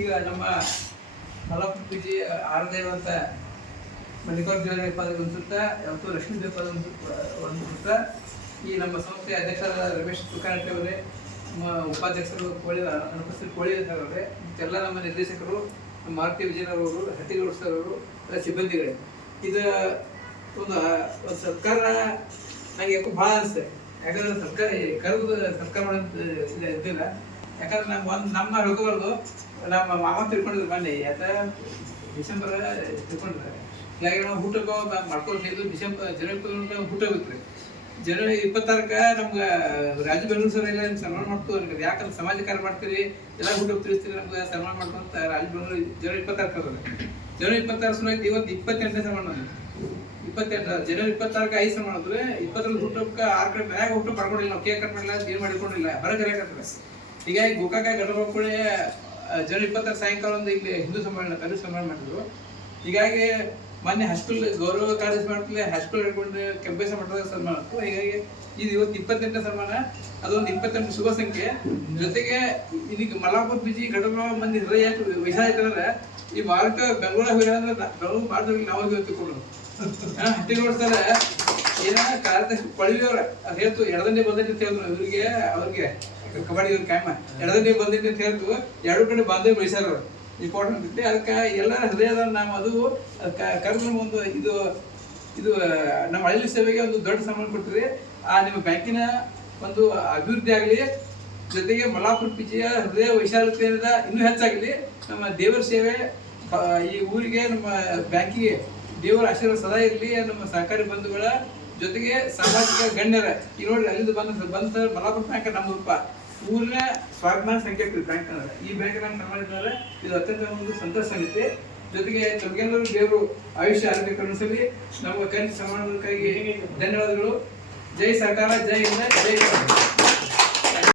ಈಗ ನಮ್ಮ ಮಲಪುರ P G ಆರದೇವ ಅಂತ ಮಲ್ಲಿಕಾರ್ಜುನ ಪದ ಒಂದು ಸುತ್ತ ಯಾವತ್ತೂ ಲಕ್ಷ್ಮೀ ದೇವಪದ ಒಂದು ಈ ನಮ್ಮ ಸಂಸ್ಥೆ ಅಧ್ಯಕ್ಷರಾದ ರಮೇಶ್ ತುಕಾರಟ್ಟಿ ಅವರೇ, ನಮ್ಮ ಉಪಾಧ್ಯಕ್ಷರು ಕೋಳಿ ಅನುಪಸ್ಥಿತ ಕೋಳಿ ಅವರೇ ಮತ್ತೆಲ್ಲ ನಮ್ಮ ನಿರ್ದೇಶಕರು, ನಮ್ಮ ಮಾರುತಿ ವಿಜಯನವರು ಹಟ್ಟಿಗೌಡ ಸರ್ ಅವರು, ಎಲ್ಲ ಸಿಬ್ಬಂದಿಗಳೇ. ಇದು ಒಂದು ಸರ್ಕಾರ ನನಗೆ ಯಾಕೋ ಭಾಳ ಅನಿಸ್ತದೆ ಯಾಕಂದ್ರೆ ಸರ್ಕಾರ ಕರೆದು ಸರ್ಕಾರ ಮಾಡೋದು ಇದು ಇದ್ದಿಲ್ಲ ಯಾಕಂದ್ರೆ ನಮ್ಗೆ ಒಂದು ನಮ್ಮ ರಘುವರ್ದು ನಮ್ಮ ಮಾವ ತಿಳ್ಕೊಂಡಿದ್ರು ಮೊನ್ನೆ ಯಾತ ಡಿಸೆಂಬರ್ ತಿಳ್ಕೊಂಡಿದ್ದಾರೆ. ಹೀಗಾಗಿ ನಾವು ಊಟಕ್ಕೆ ಮಾಡ್ಕೊಳ್ತಿದ್ದು ಡಿಸೆಂಬರ್, ಜನವರಿ ಊಟ ಹೋಗ್ತಾರೆ ಜನವರಿ ಇಪ್ಪತ್ತಾರಕ್ಕೆ ನಮ್ಗೆ ರಾಜು ಬೆಂಗಳೂರು ಸರ್ ಎಲ್ಲ ಸನ್ಮಾನ ಮಾಡ್ತೀವಿ ಯಾಕಂದ್ರೆ ಸಮಾಜ ಕಾರ್ಯ ಮಾಡ್ತೀರಿ, ಎಲ್ಲ ಊಟ ತಿಳಿಸ್ತೀವಿ ನಮ್ಗೆ ಸನ್ಮಾನ ಮಾಡ್ಕೊಂತ ರಾಜು ಬೆಂಗಳೂರು ಜನವರಿ ಇಪ್ಪತ್ತಾರು ಕರೆದ್ರೆ ಜನವರಿ ಇಪ್ಪತ್ತಾರು ಸುಮಾರು ಇವತ್ತು ಇಪ್ಪತ್ತೆಂಟನೇ ಸನ್ಮಾನ. ಇಪ್ಪತ್ತೆಂಟು, ಜನವರಿ ಇಪ್ಪತ್ತಾರಕ್ಕೆ ಐದು ಸನ್ಮಾನ ಅಂದ್ರೆ ಇಪ್ಪತ್ತರಲ್ಲಿ ಊಟಕ್ಕೆ ಆರು ಕಡೆ ಮನ್ಯಾಗ ಊಟ ಮಾಡ್ಕೊಂಡಿಲ್ಲ ನಾವು ಕೇಕ್ ಕಟ್ ಮಾಡಿಲ್ಲ ಏನು ಮಾಡಿಕೊಂಡಿಲ್ಲ ಹೊರಗೆ ಕರೆಯಕತ್ತಾರೆ ಹೀಗಾಗಿ ಗೋಕಾಕ ಗಡಬಕ್ಕಳೆ ಜನವರಿ ಇಪ್ಪತ್ತಾರು ಸಾಯಂಕಾಲ ಒಂದು ಇಲ್ಲಿ ಹಿಂದೂ ಸಮ್ಮೇಳನ ಕವಿ ಸಮ್ಮೇಳನ ಮಾಡಿದ್ರು. ಹೀಗಾಗಿ ಮೊನ್ನೆ ಹೈಸ್ಕೂಲ್ ಗೌರವ ಕಾಲೇಜ್ ಮಾಡ್ತಿಲ್ಲ ಹೈಸ್ಕೂಲ್ ಹಿಡ್ಕೊಂಡು ಕೆಂಪೇಶ ಮಠದ ಸನ್ಮಾನ. ಹೀಗಾಗಿ ಇದು ಇವತ್ತು ಇಪ್ಪತ್ತೆಂಟನೇ ಸನ್ಮಾನ ಅದೊಂದು ಇಪ್ಪತ್ತೆಂಟು ಶುಭ ಸಂಖ್ಯೆ. ಜೊತೆಗೆ ಇದೀಗ ಮಲಾಪುರ ಬಿಜಿ ಗಡಬ ಮಂದಿ ಹೃದಯ ವಯಸ್ಸ ಆಯ್ತಂದ್ರೆ ಈ ಮಾರಾಟ ಬೆಂಗಳೂರು ಹೋಗಿ ಅಂದ್ರೆ ಬೆಂಗಳೂರು ಮಾಡಿದ್ರೆ ನಾವು ಇವತ್ತು ಕೊಡೋದು. ಹಟ್ಟಿ ನೋಡ್ತಾರೆ. ಏನ ಕಾರ್ಯದರ್ಶಿ ಪಳಿಯವ್ರ ಅದು ಹೇಳ್ತು ಎಡದಂಡೆ ಬಂದೈತೆ ಅಂತ ಹೇಳಿದ್ರು. ಇವ್ರಿಗೆ, ಅವ್ರಿಗೆ, ಕಬಡ್ಡಿ ಇವ್ರ ಕಾಯಮ ಎಡದಂಡೆ ಬಂದೈತೆ ಅಂತ ಹೇಳ್ತು, ಎರಡು ಕಡೆ ಬಂದೇ ಬೆಳೆಸ್ಯಾರ ಅವರು ಇಂಪಾರ್ಟೆಂಟ್ ಇದ್ದೆ ಅದಕ್ಕೆ ಎಲ್ಲರ ಹೃದಯದ ನಾವು ಅದು. ಕರೆದು ಒಂದು ಇದು ಇದು, ನಮ್ಮ ಹಳ್ಳಿ ಸೇವೆಗೆ ಒಂದು ದೊಡ್ಡ ಸಂಬಂಧ ಕೊಡ್ತೀರಿ ಆ ನಿಮ್ಮ ಬ್ಯಾಂಕಿನ ಒಂದು ಅಭಿವೃದ್ಧಿ ಆಗಲಿ, ಜೊತೆಗೆ ಮಲಾಪುರ ಪಿಜಿಯ ಹೃದಯ ವೈಶಾಲ್ಯತೆಯಿಂದ ಇನ್ನೂ ಹೆಚ್ಚಾಗಲಿ, ನಮ್ಮ ದೇವರ ಸೇವೆ ಈ ಊರಿಗೆ, ನಮ್ಮ ಬ್ಯಾಂಕಿಗೆ ದೇವರ ಆಶೀರ್ವಾದ ಸದಾ ಇರಲಿ. ನಮ್ಮ ಸಹಕಾರಿ ಬಂಧುಗಳ ಜೊತೆಗೆ ಸಾಮಾಜಿಕ ಗಣ್ಯರ, ಈ ನೋಡಿ ಅಲ್ಲಿಂದ ಬಂದ ಬಂದ ಸರ್ ಮಲಾಪುರ ಬ್ಯಾಂಕ್ ರೂಪ ಊರಿನ ಸ್ವಾಭಿಮಾನ ಸಂಕೇತ ಬ್ಯಾಂಕ್ ಅಂದ್ರೆ ಈ ಬ್ಯಾಂಕ್ ನಮ್ಮ ಸಮಾಜದವರ ಇದು ಅತ್ಯಂತ ಒಂದು ಸಂತೋಷ ಐತೆ ಜೊತೆಗೆ ತಮಗೆಲ್ಲರೂ ದೇವರು ಆಯುಷ್ಯ ಆರೋಗ್ಯ ಕರುಣಿಸಲಿ ನಮ್ಮ ಕನಿಷ್ಠ ಸಮಾನಕ್ಕಾಗಿ ಧನ್ಯವಾದಗಳು. ಜೈ ಸರ್ಕಾರ, ಜೈ ಹಿಂದ, ಜೈ.